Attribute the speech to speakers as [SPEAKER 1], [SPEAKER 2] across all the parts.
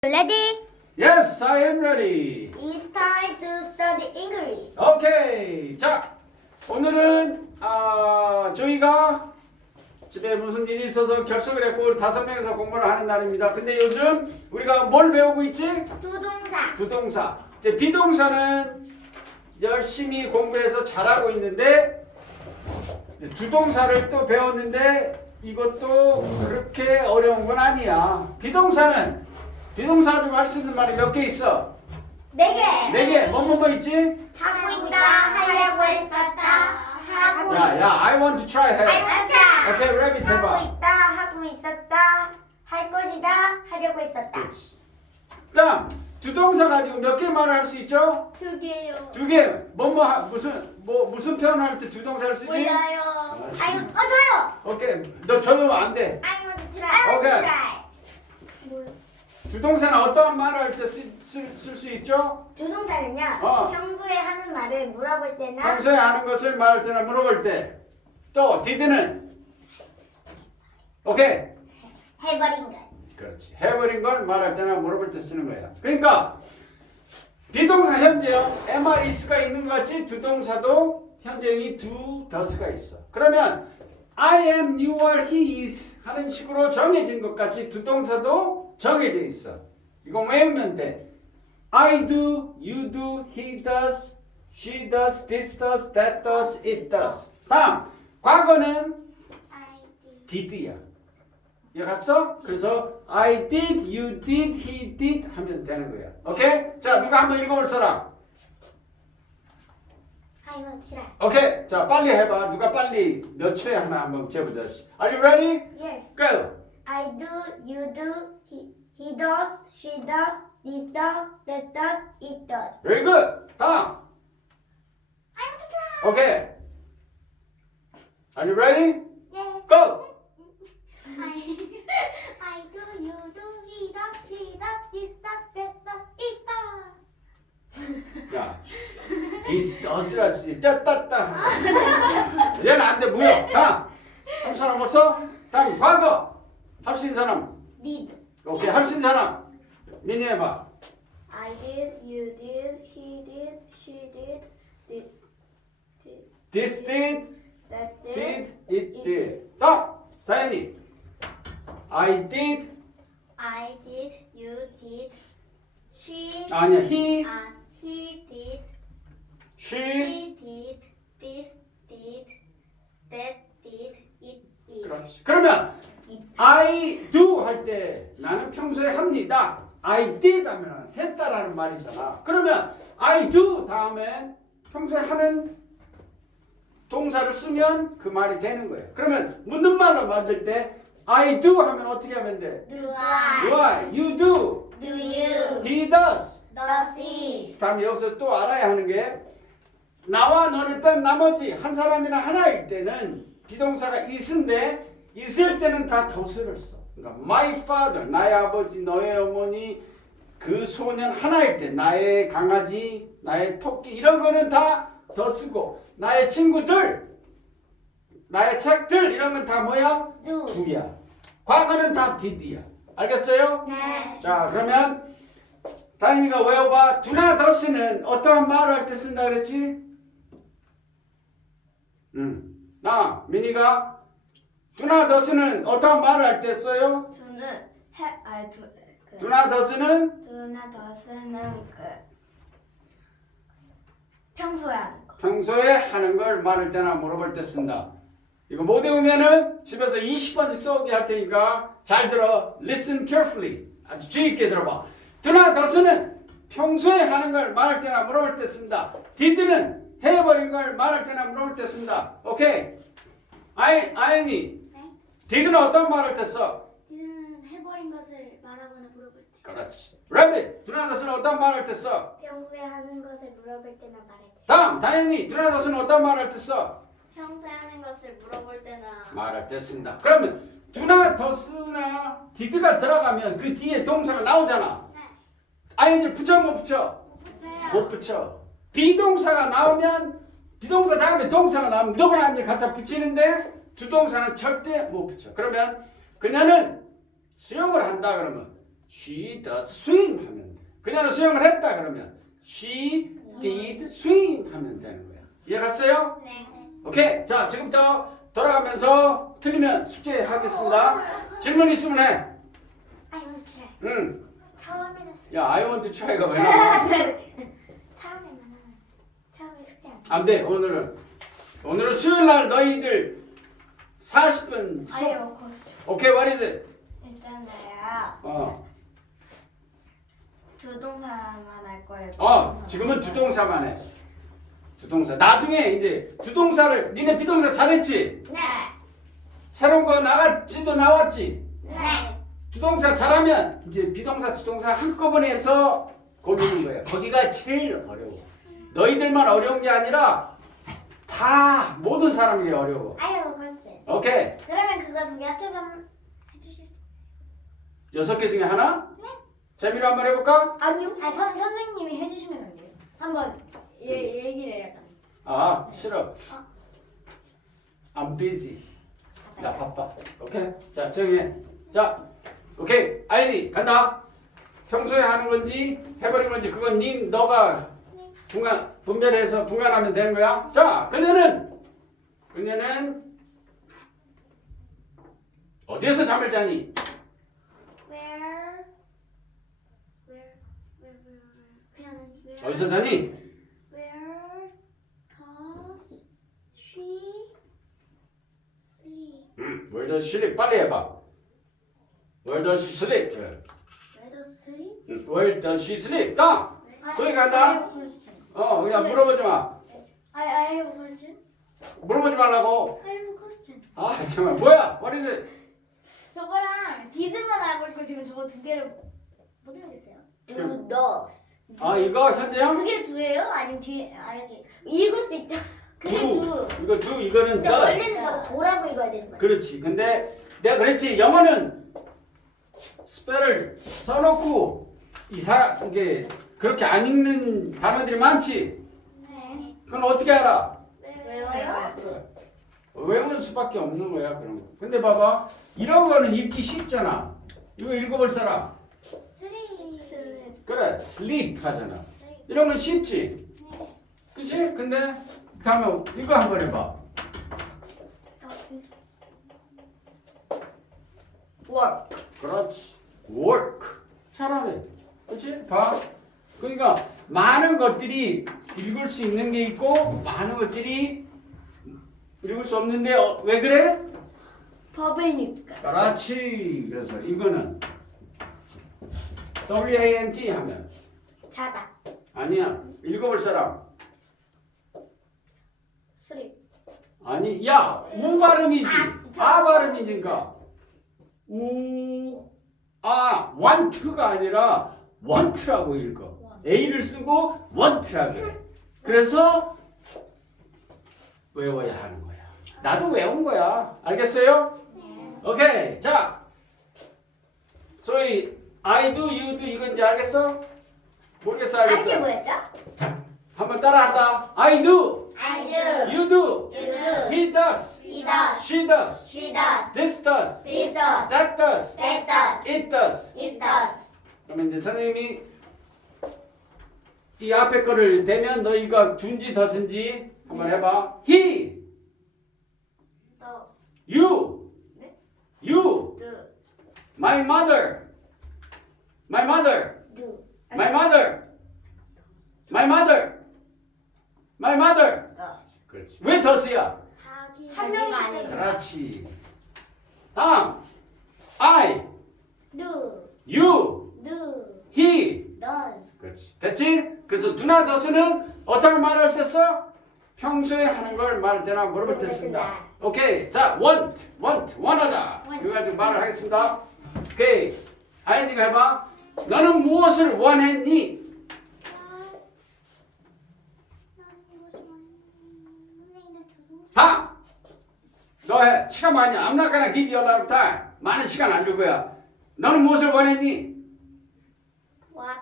[SPEAKER 1] Ready?
[SPEAKER 2] Yes, I am ready.
[SPEAKER 1] It's time to study English.
[SPEAKER 2] 오케이. 자, 오늘은 저희가 집에 무슨 일이 있어서 결석을 했고 우리 5명이서 공부를 하는 날입니다. 근데 요즘 우리가 뭘 배우고 있지?
[SPEAKER 1] 두동사.
[SPEAKER 2] 부동사. 이제 비동사는 열심히 공부해서 잘하고 있는데 주동사를 또 배웠는데 이것도 그렇게 어려운 건 아니야. 비동사 가지고 할 수 있는 말이 몇 개 있어?
[SPEAKER 1] 4개.
[SPEAKER 2] 4개. 뭐 있지?
[SPEAKER 1] 하고 있다. 하려고 했었다. 하고
[SPEAKER 2] 야, I want to try 해.
[SPEAKER 1] 있었다.
[SPEAKER 2] 오케이, rabbit
[SPEAKER 1] 하고
[SPEAKER 2] 해봐.
[SPEAKER 1] 있다. 하고 있었다. 할 것이다. 하려고 했었다.
[SPEAKER 2] 그렇지. 다음, 주동사 가지고 몇 개 말을 할 수 있죠?
[SPEAKER 3] 2개요.
[SPEAKER 2] 2개. 무슨 표현을 할 때 주동사 할 수 있지?
[SPEAKER 3] 몰라요.
[SPEAKER 1] 저요.
[SPEAKER 2] 오케이. 너 저요 안 돼.
[SPEAKER 1] I want to try. I want to
[SPEAKER 2] 오케이.
[SPEAKER 1] try. 뭐요?
[SPEAKER 2] 주동사는 어떠한 말을 할 때 쓸 수 있죠?
[SPEAKER 1] 두동사는요. 평소에 하는 말을 물어볼 때나
[SPEAKER 2] 평소에 하는 것을 말할 때나 물어볼 때. 또 did는 오케이.
[SPEAKER 1] 해버린 것.
[SPEAKER 2] 그렇지. 해버린 걸 말할 때나 물어볼 때 쓰는 거야. 그러니까 비동사 현재형 MR is가 있는 것 같이 주동사도 현재형이 do, does가 있어. 그러면 I am, you are, he is 하는 식으로 정해진 것 같이 주동사도 정해져 있어. 이거 외우면 돼. I do, you do, he does, she does, this does, that does, it does. 다음, 과거는 did야. 이해 갔어? 그래서 I did, you did, he did 하면 되는 거야. 오케이? 자, 누가 한번 읽어볼 사람?
[SPEAKER 1] I want to try.
[SPEAKER 2] 오케이. 자, 빨리 해봐. 누가 빨리 몇 초에 하나 한번 재보자. Are you ready?
[SPEAKER 1] Yes.
[SPEAKER 2] Go.
[SPEAKER 1] I do, you do, he does, she does, this does, that does, it does.
[SPEAKER 2] Very good. 다음.
[SPEAKER 1] I want to try.
[SPEAKER 2] 오케이. Are you ready?
[SPEAKER 1] Yes.
[SPEAKER 2] Go.
[SPEAKER 1] I do, you do, he does, she does, this does, that does, it does.
[SPEAKER 2] 야, this does를 수 있다. 따따따. 얘는 안 돼. 무효. 다음. 할 사람 없어? 다음. 과거. 할 수 있는 사람.
[SPEAKER 1] Did.
[SPEAKER 2] 오케이. 할 수 있는 사람. 미니 해봐.
[SPEAKER 3] I did, you did, he did, she did,
[SPEAKER 2] This did,
[SPEAKER 3] that did,
[SPEAKER 2] did, it did. 다음. 다현이. I did.
[SPEAKER 1] I did, you did, she,
[SPEAKER 2] 아니야. He,
[SPEAKER 1] he did,
[SPEAKER 2] she.
[SPEAKER 1] she did, this did, that did, it did.
[SPEAKER 2] 그렇지. 그러면 I do 할 때 나는 평소에 합니다. I did 하면 했다라는 말이잖아. 그러면 I do 다음에 평소에 하는 동사를 쓰면 그 말이 되는 거예요. 그러면 묻는 말로 만들 때 I do 하면 어떻게 하면 돼?
[SPEAKER 1] Do I?
[SPEAKER 2] Do I? You do.
[SPEAKER 1] Do you?
[SPEAKER 2] He does.
[SPEAKER 1] Does he?
[SPEAKER 2] 다음에 여기서 또 알아야 하는 게 나와 너를 뺀 나머지 한 사람이나 하나일 때는 비동사가 is인데 있을 때는 다 does를 써. 그러니까 my father, 나의 아버지, 너의 어머니, 그 소년 하나일 때 나의 강아지, 나의 토끼 이런 거는 다 does고 나의 친구들, 나의 책들 이런 건 다 뭐야?
[SPEAKER 1] Do.
[SPEAKER 2] do야. 과거는 다 did야. 알겠어요?
[SPEAKER 1] 네.
[SPEAKER 2] 자 그러면 다인이가 외워봐. do나 does는 어떠한 말을 할 때 쓴다 그랬지? 나 미니가 do나 does는 어떠한 말을 할 때 써요?
[SPEAKER 3] do는
[SPEAKER 2] do나 does는
[SPEAKER 3] do나 does는 평소에 하는 거.
[SPEAKER 2] 평소에 하는 걸 말할 때나 물어볼 때 쓴다. 이거 못 외우면은 집에서 20번씩 써오게 할 테니까 잘 들어. Listen carefully. 아주 주의 있게 들어봐. do나 does는 평소에 하는 걸 말할 때나 물어볼 때 쓴다. did는 해버린 걸 말할 때나 물어볼 때 쓴다. 오케이? 아연이
[SPEAKER 1] 네?
[SPEAKER 2] did는 어떤 말할 때 써?
[SPEAKER 1] Did는 해버린 것을 말하거나 물어볼 때.
[SPEAKER 2] 그렇지. rabbit, do나 does는 어떤 말할 때 써?
[SPEAKER 1] 평소에 하는 것을 물어볼 때나 말할 때.
[SPEAKER 2] 다음, 다현이 do나 does는 어떤 말할 때 써?
[SPEAKER 3] 평소에 하는 것을 물어볼 때나
[SPEAKER 2] 말할 때 쓴다. 그러면 do나 does나 did가 들어가면 그 뒤에 동사가 나오잖아.
[SPEAKER 1] 네.
[SPEAKER 2] 아이들 붙여 못 붙여?
[SPEAKER 1] 붙여요.
[SPEAKER 2] 못 붙여. 비동사가 나오면 비동사 다음에 동사가 나오면 무조건 이제 갖다 붙이는데 주동사는 절대 못 붙여. 그러면 그녀는 수영을 한다 그러면 She does swim 하면 돼. 그녀는 수영을 했다 그러면 She did swim 하면 되는 거야. 이해 갔어요?
[SPEAKER 1] 네.
[SPEAKER 2] 오케이. 자, 지금부터 돌아가면서 틀리면 숙제 하겠습니다. 질문 있으면 해.
[SPEAKER 1] I was try.
[SPEAKER 2] 응.
[SPEAKER 1] 처음에는 숙제.
[SPEAKER 2] 야, I want to try가 왜 나와?
[SPEAKER 1] 처음에 숙제 안 해.
[SPEAKER 2] 안 돼. 오늘은 수요일 날 너희들 40분 수.
[SPEAKER 3] 아니요, 거기서.
[SPEAKER 2] 오케이, what is it?
[SPEAKER 3] 있잖아요. 두 동사만 할 거예요.
[SPEAKER 2] 지금은 두 동사만 해. 두 동사. 나중에 이제 두 동사를 니네 비동사 잘했지?
[SPEAKER 1] 네.
[SPEAKER 2] 새로운 거 나왔지?
[SPEAKER 1] 네.
[SPEAKER 2] 두 동사 잘하면 이제 비동사 두 동사 한꺼번에 해서 고르는 거야. 거기가 제일 어려워. 너희들만 어려운 게 아니라 다 모든 사람이 어려워.
[SPEAKER 1] I have a question.
[SPEAKER 2] 오케이.
[SPEAKER 1] 그러면 그거 두 개 합쳐서 해주실 수
[SPEAKER 2] 6개 중에 하나?
[SPEAKER 1] 네.
[SPEAKER 2] 재미로 한번 해볼까?
[SPEAKER 3] 아니요. 선생님이 해주시면 안 돼요. 한번 얘기를 해요.
[SPEAKER 2] 싫어. I'm busy. 나 바빠. 오케이. 자, 조용히 해. 자, 오케이. 아이디 간다. 평소에 하는 건지 해버린 건지 그건 너가 분별해서 분간하면 되는 거야. 자, 그녀는 어디에서 잠을 자니?
[SPEAKER 1] Where 그녀는 where
[SPEAKER 2] 어디서 자니?
[SPEAKER 1] Where does she sleep?
[SPEAKER 2] Where does she live? 빨리 해봐. Where does she sleep?
[SPEAKER 1] Where does sleep?
[SPEAKER 2] Where does she sleep? 다. 소리 간다. 그냥 물어보지 마.
[SPEAKER 1] I have a question.
[SPEAKER 2] 물어보지 말라고.
[SPEAKER 1] I have a question.
[SPEAKER 2] 정말 뭐야? What is it?
[SPEAKER 1] 저거랑 did만 알고 있고 지금 저거 두 개를 못 외우겠어요.
[SPEAKER 3] Do those.
[SPEAKER 2] 이거 현재형?
[SPEAKER 1] 그게 두예요? 아니면 뒤에 이게 읽을 수 있죠? 그게 두.
[SPEAKER 2] 이거 두, 이거는
[SPEAKER 1] 근데
[SPEAKER 2] does.
[SPEAKER 1] 원래는 저거 도라고 읽어야 되는 거야.
[SPEAKER 2] 그렇지. 근데 내가 그랬지. 영어는 스펠을 써놓고 이게 그렇게 안 읽는 단어들이 많지.
[SPEAKER 1] 네.
[SPEAKER 2] 그건 어떻게 알아?
[SPEAKER 1] 외워요?
[SPEAKER 2] 그래. 외우는 수밖에 없는 거야 그런 거. 근데 봐봐. 이런 거는 읽기 쉽잖아. 이거 읽어볼 사람.
[SPEAKER 1] sleep.
[SPEAKER 2] 그래. sleep 하잖아. 이런 건 쉽지. 그치? 근데 다음에 이거 한번 해봐.
[SPEAKER 3] Work.
[SPEAKER 2] 그렇지. work. 잘하네. 그치? 봐. 그러니까 많은 것들이 읽을 수 있는 게 있고 많은 것들이 읽을 수 없는데 왜 그래?
[SPEAKER 3] 법이니까.
[SPEAKER 2] 그렇지. 그래서 이거는 WANT 하면
[SPEAKER 1] 자다.
[SPEAKER 2] 아니야. 읽어볼 사람.
[SPEAKER 1] sleep.
[SPEAKER 2] 아니, 야, 우 발음이지. 발음이니까. want가 아니라 want라고 읽어. A를 쓰고 want라고 해. 그래서 외워야 하는 거야. 나도 외운 거야. 알겠어요? 오케이. 자, 저희 I do, you do 이건지 알겠어? 모르겠어,
[SPEAKER 1] 이게
[SPEAKER 2] 알겠어?
[SPEAKER 1] 뭐였죠?
[SPEAKER 2] 한번 따라한다. I do,
[SPEAKER 1] I do.
[SPEAKER 2] you do,
[SPEAKER 1] You do.
[SPEAKER 2] he does,
[SPEAKER 1] He does.
[SPEAKER 2] she does,
[SPEAKER 1] She does.
[SPEAKER 2] this does,
[SPEAKER 1] This does.
[SPEAKER 2] that does,
[SPEAKER 1] That does.
[SPEAKER 2] it does.
[SPEAKER 1] It does.
[SPEAKER 2] 그러면 이제 선생님이 이 앞에 거를 대면 너희가 둔지 더슨지 한번 해봐. He,
[SPEAKER 1] Does.
[SPEAKER 2] you,
[SPEAKER 3] 네?
[SPEAKER 2] you,
[SPEAKER 3] Do.
[SPEAKER 2] my mother, my mother,
[SPEAKER 1] Do.
[SPEAKER 2] my mother, my mother, my mother.
[SPEAKER 3] Does.
[SPEAKER 2] 그렇지. 왜 더스야?
[SPEAKER 1] 한 명이 아니에요.
[SPEAKER 2] 그렇지. 다음, I,
[SPEAKER 1] Do.
[SPEAKER 2] you,
[SPEAKER 1] Do.
[SPEAKER 2] he.
[SPEAKER 1] Does.
[SPEAKER 2] 그렇지. 됐지? 그래서 do나 더스는 어떤 말할 때 써? 평소에 하는 걸 말할 때나 물어볼 때 씁니다. 오케이. 자, want, 원하다. 이거 가지고 말을 하겠습니다. 오케이. 아이디가 해봐. 너는 무엇을 원했니? 다. 너 해. 시간 많이. I'm not gonna give you a lot of time. 많은 시간 안 줄 거야. 너는 무엇을 원했니?
[SPEAKER 1] What?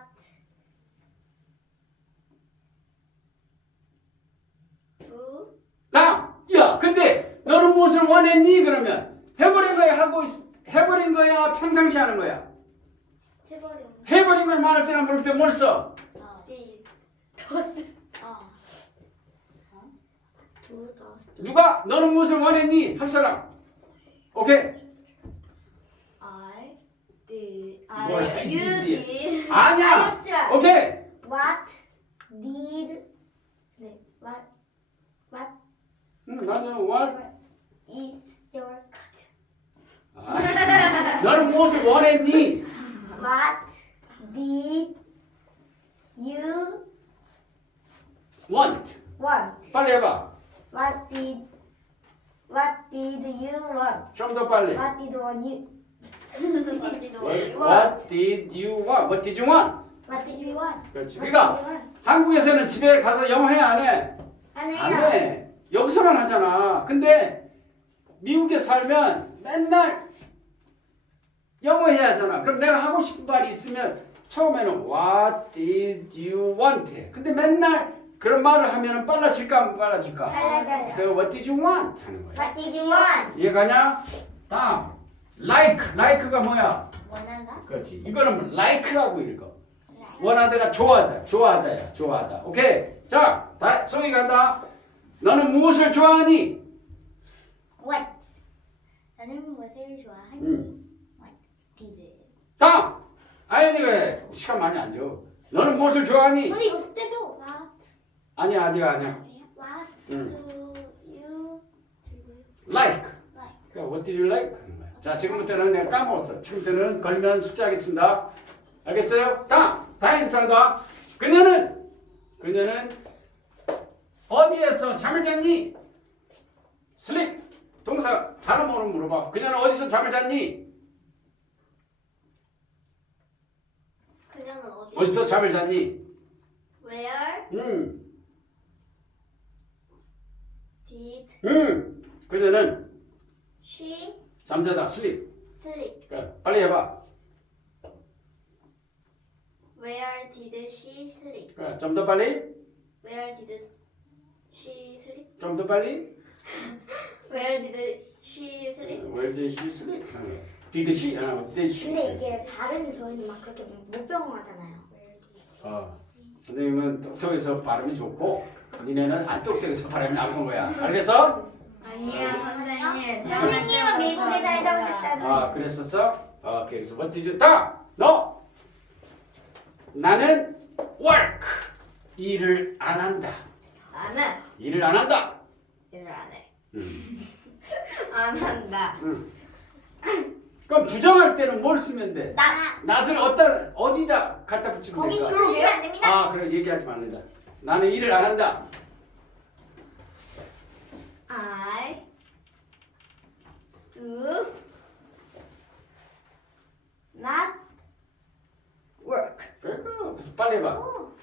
[SPEAKER 3] Do.
[SPEAKER 2] 다음. 야, 근데 너는 무엇을 원했니? 그러면 해버린 거야 하고 해버린 거야 평상시 하는 거야.
[SPEAKER 3] 해버.
[SPEAKER 2] 해버린 걸 말할 때나 물을 때 뭘 써?
[SPEAKER 3] did.
[SPEAKER 1] Do, does.
[SPEAKER 2] 누가? 너는 무엇을 원했니? 할 사람. 오케이.
[SPEAKER 3] I did.
[SPEAKER 2] 뭘
[SPEAKER 3] I you
[SPEAKER 2] did.
[SPEAKER 3] did.
[SPEAKER 2] 아니야.
[SPEAKER 3] 알겠지라.
[SPEAKER 2] 오케이.
[SPEAKER 1] What did 네 what
[SPEAKER 2] 나는 what?
[SPEAKER 1] is your cut?
[SPEAKER 2] 아, 너는 무엇을 원했니?
[SPEAKER 1] What did you
[SPEAKER 2] want.
[SPEAKER 1] want?
[SPEAKER 2] 빨리 해봐.
[SPEAKER 1] What did you want?
[SPEAKER 2] 좀 더 빨리.
[SPEAKER 1] What did want you?
[SPEAKER 2] What did you want? What did you want?
[SPEAKER 1] What did you want?
[SPEAKER 2] 그렇지.
[SPEAKER 1] What
[SPEAKER 2] 그러니까
[SPEAKER 1] did you want?
[SPEAKER 2] 한국에서는 집에 가서 영어 해 안 해?
[SPEAKER 1] 안
[SPEAKER 2] 안
[SPEAKER 1] 해요.
[SPEAKER 2] 해. 여기서만 하잖아. 근데 미국에 살면 맨날 영어 해야 하잖아. 그럼 내가 하고 싶은 말이 있으면 처음에는 What did you want? 해. 근데 맨날 그런 말을 하면 빨라질까 안 빨라질까?
[SPEAKER 1] 빨라져요.
[SPEAKER 2] 그래서 What did you want? 하는 거야.
[SPEAKER 1] What did you want?
[SPEAKER 2] 이해가냐? 다음 like가 뭐야?
[SPEAKER 1] 원한다.
[SPEAKER 2] 그렇지. 이거는 like라고 읽어. 원하다가 좋아하다. 좋아하자야. 좋아하다. 오케이. 자, 소희 간다. 너는 무엇을 좋아하니?
[SPEAKER 1] What? 나는 무엇을 좋아하니? What did?
[SPEAKER 2] 다음. 아연이가 해. 시간 많이 안 줘. 너는 무엇을 좋아하니?
[SPEAKER 1] 근데 이거 숙제죠? What?
[SPEAKER 2] 아니야, 아직 아니야.
[SPEAKER 1] What
[SPEAKER 2] 응.
[SPEAKER 1] do you
[SPEAKER 2] Like.
[SPEAKER 1] like?
[SPEAKER 2] 그러니까 what did you like? 하는 거야. 자, 지금부터는 내가 까먹었어. 지금부터는 걸리면 숙제하겠습니다. 알겠어요? 다음 찬다. 그녀는 어디에서 잠을 잤니? sleep. 동사 단어로 물어봐. 그녀는 어디서 잠을 잤니?
[SPEAKER 3] 그녀는 어디?
[SPEAKER 2] 어디서 잠을 잤니?
[SPEAKER 3] Where did
[SPEAKER 2] 그녀는
[SPEAKER 3] she
[SPEAKER 2] 잠자다 sleep.
[SPEAKER 3] sleep?
[SPEAKER 2] 그러니까 빨리 해봐.
[SPEAKER 3] Where did she sleep?
[SPEAKER 2] 그러니까 좀 더 빨리.
[SPEAKER 3] Where did she sleep?
[SPEAKER 2] 좀 더 빨리.
[SPEAKER 3] Where did she sleep?
[SPEAKER 2] Where did she sleep? Did she? Did she?
[SPEAKER 1] 근데 이게 발음이 저희는 막 그렇게 못병하잖아요.
[SPEAKER 2] 선생님은 똑똑해서 발음이 좋고 니네는 안 똑똑해서 발음이 나쁜 거야. 알겠어?
[SPEAKER 3] 아니야 선생님.
[SPEAKER 1] 선생님은 미국에 살다고 했잖아요.
[SPEAKER 2] 그랬었어? 오케이. 그래서 what did you? 너. 나는 work. 일을 안 한다.
[SPEAKER 3] 나는
[SPEAKER 2] 일을 안 한다.
[SPEAKER 3] 일을 안 해.
[SPEAKER 2] 음.
[SPEAKER 3] 안 한다.
[SPEAKER 2] 그럼 부정할 때는 뭘 쓰면 돼?
[SPEAKER 1] 나
[SPEAKER 2] 낫을 어디다 갖다 붙이면
[SPEAKER 1] 거기
[SPEAKER 2] 될까?
[SPEAKER 1] 쓰시면 안 됩니다.
[SPEAKER 2] 그래 얘기하지 말는다. 나는 일을 안 한다.
[SPEAKER 3] I do not work.
[SPEAKER 2] 그러니까 그래서 빨리 해봐.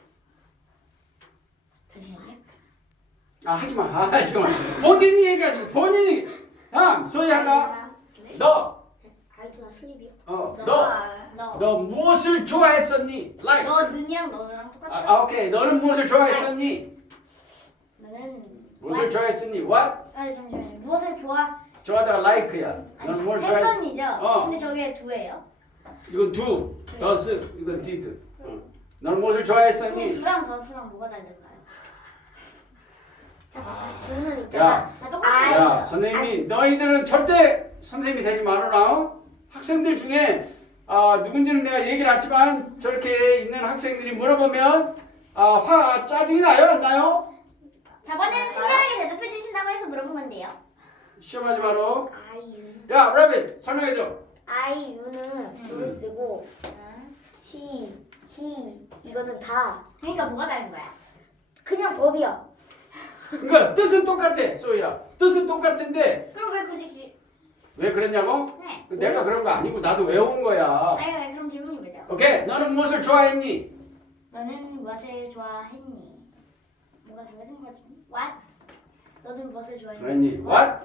[SPEAKER 3] 잠시만요.
[SPEAKER 2] 하지 마. 본인이 얘기하지. 본인이. 소희 한다. 너.
[SPEAKER 1] 아이도나 슬립이요.
[SPEAKER 2] 너 무엇을 좋아했었니? Like.
[SPEAKER 3] 너는이랑 너랑 똑같아.
[SPEAKER 2] 오케이. 너는 무엇을 좋아했었니?
[SPEAKER 1] 나는
[SPEAKER 2] 무엇을 좋아했었니? What?
[SPEAKER 3] 잠시만요. 무엇을
[SPEAKER 2] 좋아하다가 like야. 너는 무엇을 좋아했어?
[SPEAKER 3] 했었이죠. 근데 저게 두예요.
[SPEAKER 2] 이건 do, does, 이건 did. 너는 무엇을
[SPEAKER 3] 근데
[SPEAKER 2] 좋아했었니?
[SPEAKER 3] 두랑 더스랑 뭐가 다른가요?
[SPEAKER 1] 잠깐만 두는
[SPEAKER 2] 야.
[SPEAKER 1] 있잖아.
[SPEAKER 3] 다 똑같아요.
[SPEAKER 2] 야, 선생님이 너희들은 절대 선생님이 되지 말아라. 학생들 중에 누군지는 내가 얘기를 했지만 저렇게 있는 학생들이 물어보면 짜증이 나요? 안 나요?
[SPEAKER 1] 저번에는 친절하게 대답해 주신다고 해서 물어본 건데요.
[SPEAKER 2] 시험하지 마라.
[SPEAKER 1] 아이유.
[SPEAKER 2] 야, 레빗 설명해줘.
[SPEAKER 1] 아이유는 두를 쓰고 she, he 이거는 다
[SPEAKER 3] 그러니까 뭐가 다른 거야?
[SPEAKER 1] 그냥 법이요.
[SPEAKER 2] 그러니까 뜻은 똑같아, 소희야. 뜻은 똑같은데
[SPEAKER 3] 그럼 왜 굳이
[SPEAKER 2] 왜 그랬냐고?
[SPEAKER 3] 네.
[SPEAKER 2] 내가 그런 거 아니고 나도 외운 거야.
[SPEAKER 3] 아니 그럼 질문이 뭐죠?
[SPEAKER 2] 오케이, 너는 무엇을 좋아했니?
[SPEAKER 3] 너는 무엇을 좋아했니? 뭐가 달라진 거지? What? 너는 무엇을 좋아했니?
[SPEAKER 2] What?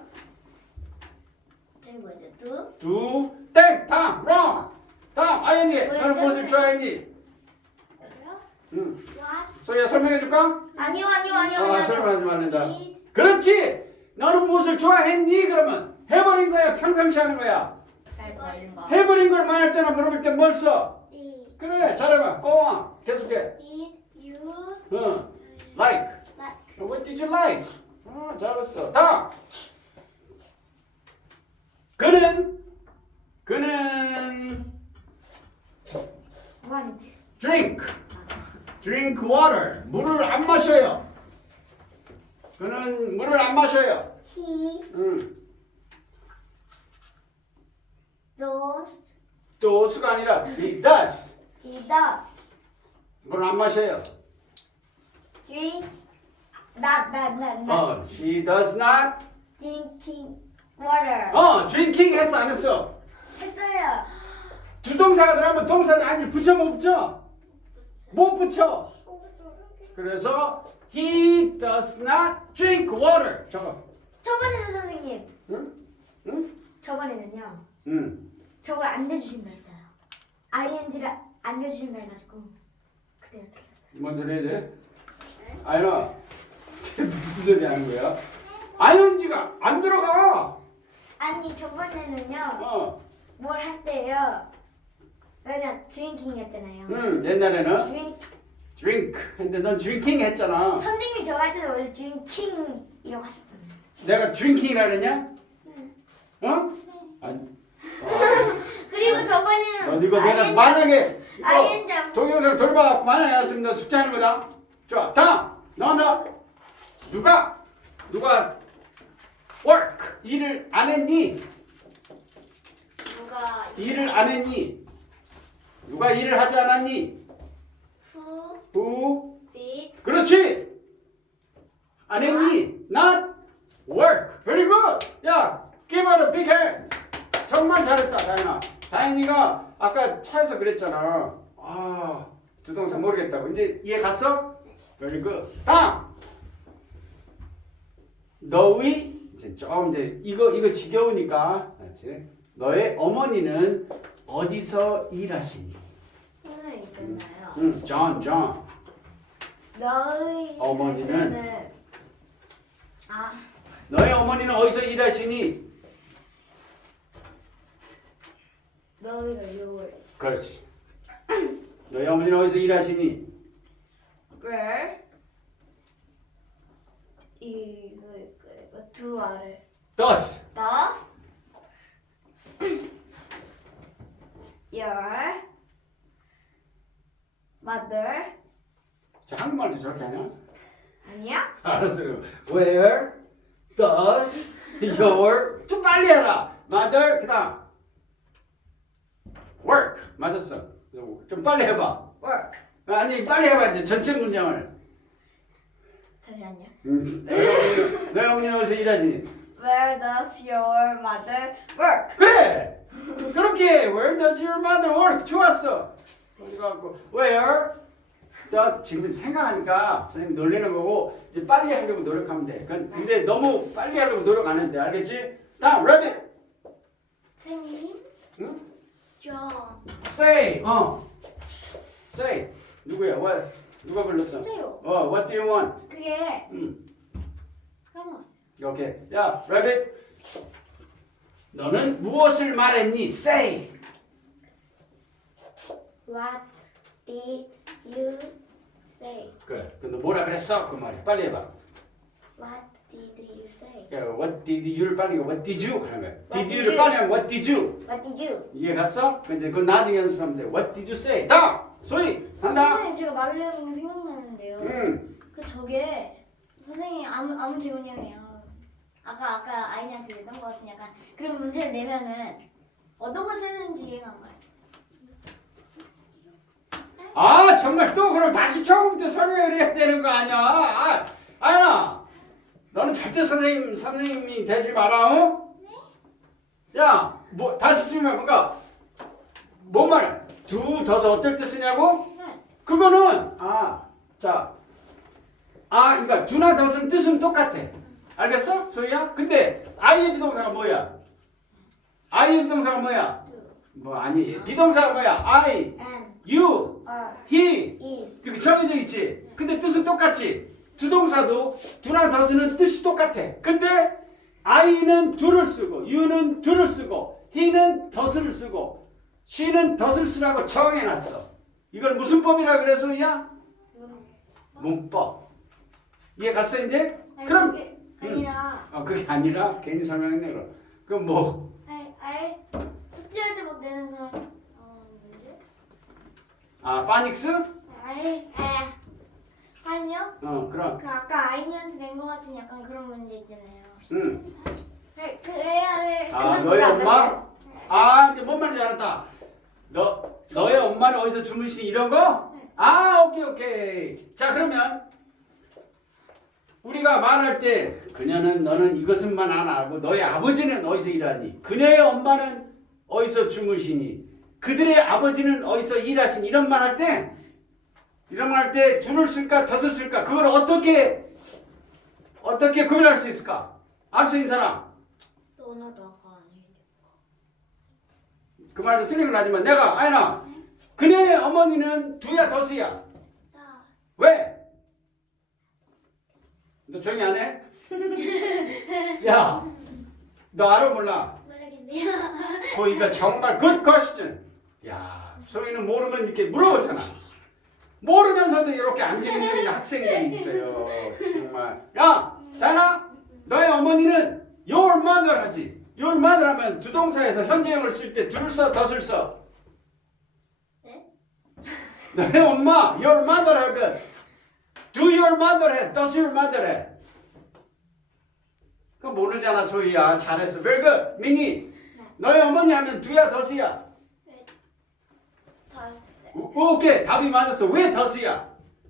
[SPEAKER 3] 저기 뭐죠? Do?
[SPEAKER 2] Do, 땡, 다음, wrong. 다음, 아연이, 너는 무엇을 좋아했니? 응. 소희야 설명해줄까?
[SPEAKER 1] 아니요.
[SPEAKER 2] 설명하지 말란다. 그렇지. 너는 무엇을 좋아했니? 그러면 해버린 거야, 평상시 하는 거야.
[SPEAKER 3] 잘 버린 거.
[SPEAKER 2] 해버린 걸 말할 때나 물어볼 때 뭘 써? 그래 잘해봐. go on. 계속해.
[SPEAKER 1] Did you
[SPEAKER 2] 응. like.
[SPEAKER 1] like?
[SPEAKER 2] What did you like? 잘했어. 다음. 그는
[SPEAKER 3] 원.
[SPEAKER 2] drink water. 물을 안 마셔요. 그는 물을 안 마셔요.
[SPEAKER 1] He
[SPEAKER 2] 응.
[SPEAKER 1] does.
[SPEAKER 2] does가 아니라 he does.
[SPEAKER 1] He does
[SPEAKER 2] 물을 안 마셔요.
[SPEAKER 1] drink. Not.
[SPEAKER 2] he does not.
[SPEAKER 1] Drinking water.
[SPEAKER 2] drinking 했어 안 했어?
[SPEAKER 1] 했어요.
[SPEAKER 2] 두 동사가 들어가면 동사는 아니 붙여 못 붙여? 못 붙여. 그래서 he does not drink water. 잠깐.
[SPEAKER 3] 저번에는 선생님.
[SPEAKER 2] 응? 응?
[SPEAKER 3] 저번에는요.
[SPEAKER 2] 응.
[SPEAKER 3] 저걸 안 내주신다 했어요. ing를 안 내주신다 해가지고 그때가 틀렸어요.
[SPEAKER 2] 뭔 소리 이제? 아연아, 쟤 무슨 소리 하는 거야? ing가 안 들어가.
[SPEAKER 3] 아니 저번에는요.
[SPEAKER 2] 어.
[SPEAKER 3] 뭘 할 때요. 그냥 드링킹이었잖아요.
[SPEAKER 2] 응. 옛날에는
[SPEAKER 3] 드링
[SPEAKER 2] drink 했는데 넌 drinking 했잖아.
[SPEAKER 3] 선생님이 저 할 때는 원래 드링킹이라고 하셨잖아요.
[SPEAKER 2] 내가 drinking이라 그랬냐? 어? 아니.
[SPEAKER 3] 그리고 저번에는
[SPEAKER 2] 넌 이거 내가 만약에
[SPEAKER 3] ing
[SPEAKER 2] 동영상 돌봐갖고 만약에 안 너 숙제하는 거다. 좋아. 다음. 나온다. 누가 work 일을 안 했니?
[SPEAKER 3] 누가
[SPEAKER 2] 일을 안 했니? 누가 일을 하지 않았니?
[SPEAKER 3] who
[SPEAKER 2] who
[SPEAKER 3] did
[SPEAKER 2] 그렇지. 안 했니? not work. very good. 야, give her a big hand. 정말 잘했다, 다현아. 다현이가 아까 차에서 그랬잖아. 두 동사 모르겠다고. 이제 이해 갔어? very good. 다음. 너희 이제 좀 이제 이거 지겨우니까 알았지? 너의 어머니는 어디서 일하시니?
[SPEAKER 3] 오늘 있잖아요.
[SPEAKER 2] 응, John.
[SPEAKER 3] 너희
[SPEAKER 2] 어머니는?
[SPEAKER 3] 할 때는
[SPEAKER 2] 너의 어머니는 어디서 일하시니?
[SPEAKER 3] 너희가 요걸
[SPEAKER 2] 그렇지. 너희 어머니는 어디서 일하시니?
[SPEAKER 3] where 이거 두 알을
[SPEAKER 2] Does.
[SPEAKER 3] does your mother
[SPEAKER 2] 자, 한국말도 저렇게 하냐?
[SPEAKER 3] 아니야?
[SPEAKER 2] 알았어. Where does your 좀 빨리 해라. Mother 그다음 work 맞았어. 좀 빨리 해봐.
[SPEAKER 3] work
[SPEAKER 2] 아니 빨리 해봐 이제 전체 문장을.
[SPEAKER 3] 잠시만요.
[SPEAKER 2] 너희 어머니는 어디서 일하시니?
[SPEAKER 3] Where does your mother work?
[SPEAKER 2] 그래. 그렇게 Where does your mother work? 좋았어. 어디 가고 Where does 지금 생각하니까 선생님 놀리는 거고 이제 빨리 하려고 노력하면 돼. 근데 너무 빨리 하려고 노력 안 해도 돼. 알겠지? 다음 rabbit.
[SPEAKER 1] 선생님.
[SPEAKER 2] 응?
[SPEAKER 1] John.
[SPEAKER 2] Say. Say. 누구야? What? 누가 불렀어?
[SPEAKER 3] 저요.
[SPEAKER 2] What do you want?
[SPEAKER 3] 그게
[SPEAKER 2] 응.
[SPEAKER 3] 까먹었어요.
[SPEAKER 2] 오케이. 야, rabbit. 너는 무엇을 말했니? Say.
[SPEAKER 1] What did you say?
[SPEAKER 2] 그래. 근데 뭐라 그랬어? 그 말이야. 빨리 해봐.
[SPEAKER 1] What did you say?
[SPEAKER 2] 야, what did you를 빨리 what did you 하는 거야.
[SPEAKER 1] What
[SPEAKER 2] did
[SPEAKER 1] did
[SPEAKER 2] you를
[SPEAKER 1] you?
[SPEAKER 2] 빨리 하면 what did you.
[SPEAKER 1] What did you?
[SPEAKER 2] 이해 갔어? 근데 그건 나중에 연습하면 돼. What did you say? 다음. 소희. 한다.
[SPEAKER 3] 선생님 제가 말을 해보면 생각나는데요.
[SPEAKER 2] 응.
[SPEAKER 3] 그 저게 선생님 아무 질문이 아니에요. 아까 아이한테 냈던 거 같은 약간 그런 문제를 내면은 어떤 걸 쓰는지 이해가 안 가요.
[SPEAKER 2] 아, 정말 또 그럼 다시 처음부터 설명을 해야 되는 거 아니야? 아연아. 너는 절대 선생님이 되지 마라. 어? 야, 뭐 다시 질문 뭔가 뭔 말이야? 두 더서 어떨 때 쓰냐고?
[SPEAKER 3] 네.
[SPEAKER 2] 그거는 그러니까 두나 더스는 뜻은 똑같아. 알겠어? 소희야? 근데 I의 비동사가 뭐야? I의 비동사가 뭐야? 뭐 아니 비동사가 뭐야? I,
[SPEAKER 1] Am.
[SPEAKER 2] you,
[SPEAKER 3] 아,
[SPEAKER 2] he
[SPEAKER 1] Is.
[SPEAKER 2] 이렇게 정해져 있지. 근데 뜻은 똑같지. 두 동사도 두나 더스는 뜻이 똑같아. 근데 I는 do를 쓰고 you는 do를 쓰고 he는 does를 쓰고 she는 does를 쓰라고 정해놨어. 이걸 무슨 법이라 그래서 야? 문법. 이해 갔어 이제?
[SPEAKER 3] 아니,
[SPEAKER 2] 그럼
[SPEAKER 3] 그게 아니라
[SPEAKER 2] 그게 아니라 괜히 설명했네 그럼. 그럼 뭐?
[SPEAKER 3] 아예 숙제할 때 막 내는 그런 문제?
[SPEAKER 2] 파닉스?
[SPEAKER 3] 아예 아니요.
[SPEAKER 2] 그럼.
[SPEAKER 3] 그 아까 아이니한테 낸 거 같은 약간 그런 문제 있잖아요.
[SPEAKER 2] 응.
[SPEAKER 3] 그 애를
[SPEAKER 2] 너희 엄마? 이제 뭔 말인지 알았다. 너의 엄마는 어디서 주무시니 이런 거?
[SPEAKER 3] 네.
[SPEAKER 2] 오케이. 자, 그러면 우리가 말할 때 그녀는 너는 이것은만 안 하고 너의 아버지는 어디서 일하니? 그녀의 엄마는 어디서 주무시니? 그들의 아버지는 어디서 일하시니? 이런 말 할 때 줄을 쓸까 덫을 쓸까? 그걸 어떻게 구별할 수 있을까? 알 수 있는 사람?
[SPEAKER 3] 너나도 아까 아니니까.
[SPEAKER 2] 그 말도 틀린 건 아니지만 내가 아이나 그녀의 어머니는 두야 덫이야. 왜? 너 조용히 안 해? 야, 너 알아 몰라?
[SPEAKER 3] 모르겠네요.
[SPEAKER 2] 소희가 정말 good question. 야, 소희는 모르면 이렇게 물어보잖아. 모르면서도 이렇게 앉아있는 학생들이 있어요. 정말. 야, 자나, 너의 어머니는 your mother 하지. your mother 하면 두 동사에서 현재형을 쓸 때 줄을 써, 덫을 써.
[SPEAKER 3] 네?
[SPEAKER 2] 너의 엄마, your mother 하면 do your mother 해, does your mother 해. 그거 모르잖아, 소희야. 잘했어. very good. 민희, 너의 어머니 하면 do야, does야? 오케이, 답이 맞았어. 왜 does야?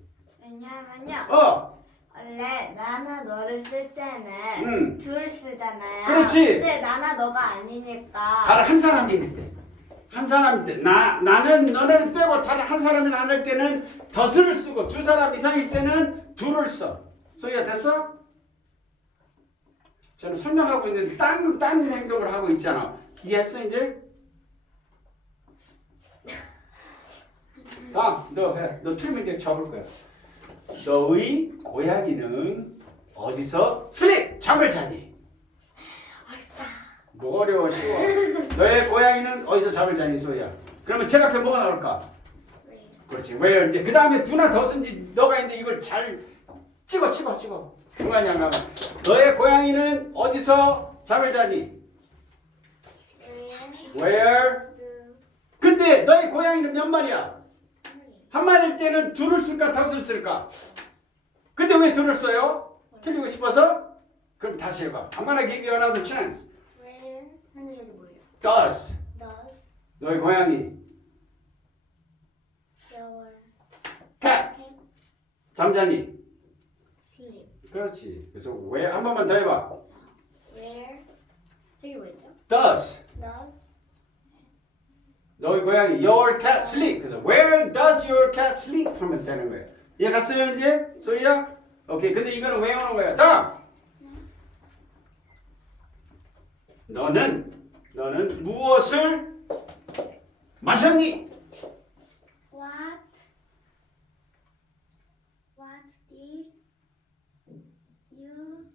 [SPEAKER 3] 왜냐면요. 원래 나나 너를 쓸 때는 둘 쓰잖아요.
[SPEAKER 2] 그렇지.
[SPEAKER 3] 근데 나나 너가 아니니까.
[SPEAKER 2] 다른 한 사람일 때. 한 사람일 때. 나는 너를 빼고 다른 한 사람을 안 할 때는 does를 쓰고 두 사람 이상일 때는 do를 써. 소희야 됐어? 저는 설명하고 있는데 딴 행동을 하고 있잖아. 이해했어 이제? 너 해. 너 틀리면 이제 접을 거야. 너의 고양이는 어디서 잠을 자니?
[SPEAKER 3] 어렵다.
[SPEAKER 2] 뭐 어려워 쉬워. 너의 고양이는 어디서 잠을 자니 소희야? 그러면 제일 앞에 뭐가 나올까?
[SPEAKER 3] 왜?
[SPEAKER 2] 그렇지. 왜 이제 그 다음에 두나 더슨지 너가 이제 이걸 잘 찍어. 중간이야. 너의 고양이는 어디서 잠을 자니? Where? 근데 너의 고양이는 몇 마리야? 한 마리일 때는 둘을 쓸까 덫을 쓸까? 근데 왜 둘을 써요? 틀리고 싶어서? 그럼 다시 해봐. I'm gonna give you another chance.
[SPEAKER 3] Where? 근데 저기 뭐예요?
[SPEAKER 2] Does.
[SPEAKER 3] Does
[SPEAKER 2] 너의 고양이.
[SPEAKER 3] your
[SPEAKER 2] Cat.
[SPEAKER 3] cat
[SPEAKER 2] 잠자니.
[SPEAKER 3] sleep?
[SPEAKER 2] 그렇지. 그래서 왜 한 번만 더 해봐.
[SPEAKER 3] Where? 저기 뭐였죠?
[SPEAKER 2] Does.
[SPEAKER 3] Does
[SPEAKER 2] 너의 고양이 your cat sleep. 그래서 where does your cat sleep? 하면 되는 거예요. 이해 갔어요 이제? 소희야? 오케이. 근데 이거는 왜 오는 거야? 다음. 너는 무엇을 마셨니?
[SPEAKER 3] What did you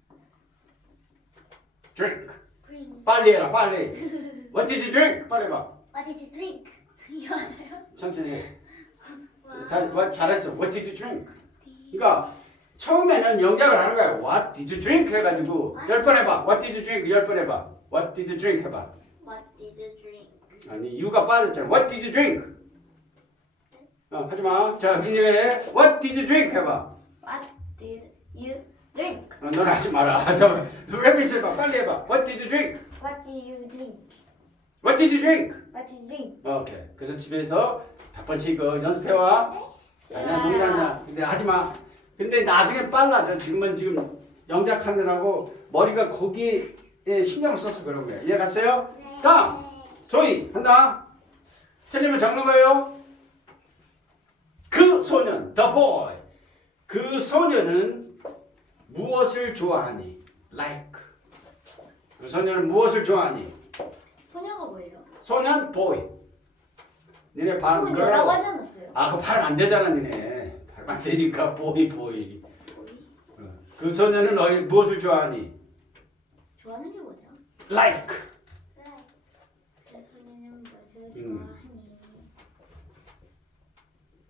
[SPEAKER 2] Drink.
[SPEAKER 3] drink?
[SPEAKER 2] 빨리 해라 빨리. What did you drink? 빨리 해봐.
[SPEAKER 3] What did you drink? 이거 맞아요?
[SPEAKER 2] 천천히 해. 잘했어. What did you drink? 그러니까 처음에는 영작을 하는 거야. What did you drink? 해가지고 10번 해봐. What did you drink? 10번 해봐. What did you drink? 해봐.
[SPEAKER 3] What did you drink?
[SPEAKER 2] 아니 U가 빠졌잖아. What did you drink? 하지마. 자 민희가 해. What did you drink? 해봐.
[SPEAKER 3] What did you drink?
[SPEAKER 2] 넌 하지 마라. 잠깐만. 레빗 해봐. 빨리 해봐. What did you drink?
[SPEAKER 3] What did you drink?
[SPEAKER 2] What did you drink?
[SPEAKER 3] What did you drink?
[SPEAKER 2] 오케이. 그래서 집에서 100번씩 이거 연습해와. 아니야 농담이야. 근데 하지마. 근데 나중에 빨라져. 지금 영작하느라고 머리가 거기에 신경을 써서 그런 거야. 이해 갔어요? 다음. 소희 한다. 틀리면 적는 거예요. 그 소년, the boy. 그 소년은 무엇을 좋아하니? Like. 그 소년은 무엇을 좋아하니?
[SPEAKER 3] 소녀가 뭐예요?
[SPEAKER 2] 소년, boy. 니네 발음
[SPEAKER 3] 소녀라고 하지 않았어요?
[SPEAKER 2] 그거 발음 안 되잖아 니네. 발음 안 되니까 boy. 그 소년은 무엇을 좋아하니?
[SPEAKER 3] 좋아하는 게 뭐죠?
[SPEAKER 2] Like.
[SPEAKER 3] 그 소녀는 무엇을 좋아하니?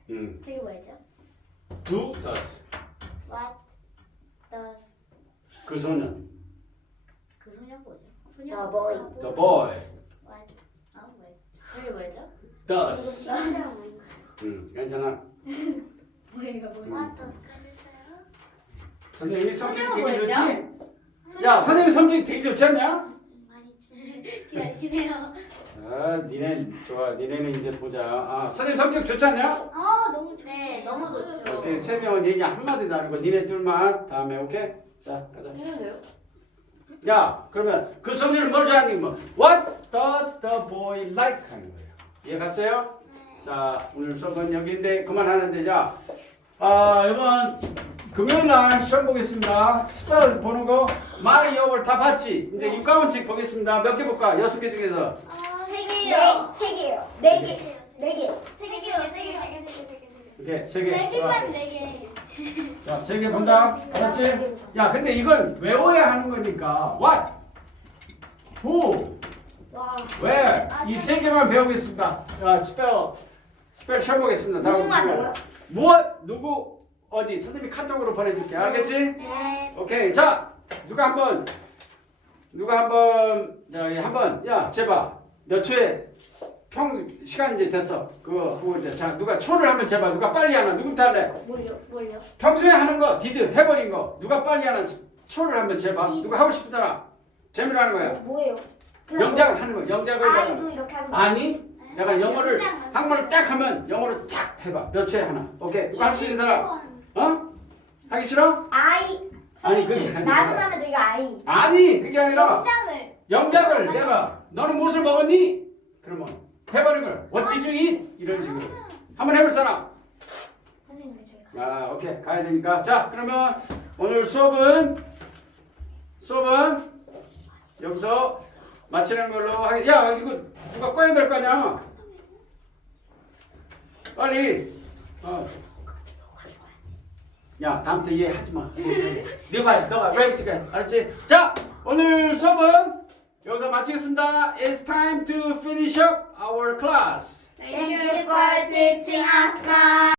[SPEAKER 3] 저기 뭐였죠?
[SPEAKER 2] do, does.
[SPEAKER 3] What does
[SPEAKER 2] 그 소년.
[SPEAKER 3] 그 소녀 뭐죠?
[SPEAKER 1] 소녀?
[SPEAKER 3] The boy.
[SPEAKER 2] The boy
[SPEAKER 3] What? 뭐? 저기 뭐였죠?
[SPEAKER 2] does.
[SPEAKER 1] 시간이라고.
[SPEAKER 2] 괜찮아.
[SPEAKER 3] 뭐예요 뭐예요?
[SPEAKER 1] What does 가르쳐요?
[SPEAKER 2] 선생님이 성격이
[SPEAKER 3] 소녀가
[SPEAKER 2] 되게
[SPEAKER 3] 뭐였죠?
[SPEAKER 2] 좋지? 야, 선생님 성격이 되게 좋지 않냐?
[SPEAKER 1] 많이 기다리시네요.
[SPEAKER 2] 아, 니네 좋아. 니네는 이제 보자. 아, 선생님 성격 좋지 않냐?
[SPEAKER 1] 아 너무 좋지.
[SPEAKER 3] 네, 너무 좋죠.
[SPEAKER 2] 오케이, 세 명은 얘기 한마디도 안 하고 니네 둘만 다음에 오케이? 자, 가자.
[SPEAKER 3] 이런데요?
[SPEAKER 2] 야, 그러면 그 소리를 먼저 하는 게 뭐? What does the boy like? 하는 거예요. 이해 갔어요? 자, 오늘 수업은 여기인데 그만하는데 자, 이번 금요일 날 시험 보겠습니다. 스펠 보는 거 많이 영어를 다 봤지? 이제 6과목씩 보겠습니다. 몇 개 볼까? 6개 중에서.
[SPEAKER 3] 세 개요. 세 개요. 네 개. 네 개.
[SPEAKER 1] 세 개요. 세 개.
[SPEAKER 2] 이렇게 3개.
[SPEAKER 1] 네 개만 네 개.
[SPEAKER 2] 자, 3개 본다. 알았지? 야, 근데 이건 외워야 하는 거니까. What? Who?
[SPEAKER 3] 와.
[SPEAKER 2] 왜? 이 3개만 배우겠습니다. 자, 스펠 시험 보겠습니다. 다음
[SPEAKER 3] 누구 한다고요?
[SPEAKER 2] 무엇? 누구? 어디? 선생님이 카톡으로 보내줄게. 알겠지?
[SPEAKER 1] 네.
[SPEAKER 2] 오케이. 자, 누가 한번 야, 재봐. 몇 초에 시간 이제 됐어. 그거 하고 이제 자, 누가 초를 한번 재봐. 누가 빨리 하나? 누구부터 할래?
[SPEAKER 3] 뭘요?
[SPEAKER 2] 평소에 하는 거, 디드 해버린 거. 누가 빨리 하나 초를 한번 재봐. 누가 하고 싶다라. 재미로 하는 거야.
[SPEAKER 3] 뭐예요?
[SPEAKER 2] 영작 하는 거. 영작을 내가.
[SPEAKER 3] 아이도 이렇게 하는 거.
[SPEAKER 2] 아니, 내가 영어를
[SPEAKER 1] 영작
[SPEAKER 2] 한국말을 딱 하면 영어로 탁 해봐. 몇 초에 하나. 오케이. 누가 할 수 있는 사람? 어? 하기 싫어?
[SPEAKER 3] 아이.
[SPEAKER 2] 아니,
[SPEAKER 3] 선생님,
[SPEAKER 2] 그게 아니라.
[SPEAKER 3] 나는 하면 저희가 아이.
[SPEAKER 2] 아니, 그게 아니라
[SPEAKER 1] 짱을.
[SPEAKER 2] 영작을 내가 너는 무엇을 먹었니? 그러면 해버린 걸. What did you eat? 이런 식으로. 한번 해볼 사람.
[SPEAKER 3] 선생님, 저희가.
[SPEAKER 2] 아, 오케이. 가야 되니까. 자, 그러면 오늘 수업은 여기서 마치는 걸로 하겠. 야, 이거 누가 꺼야 될 거 아니야? 빨리. 야, 다음부터 이해하지 마. 너가 웨이트가 알았지? 자, 오늘 수업은 여기서 마치겠습니다. It's time to finish up our class.
[SPEAKER 3] Thank you for teaching us.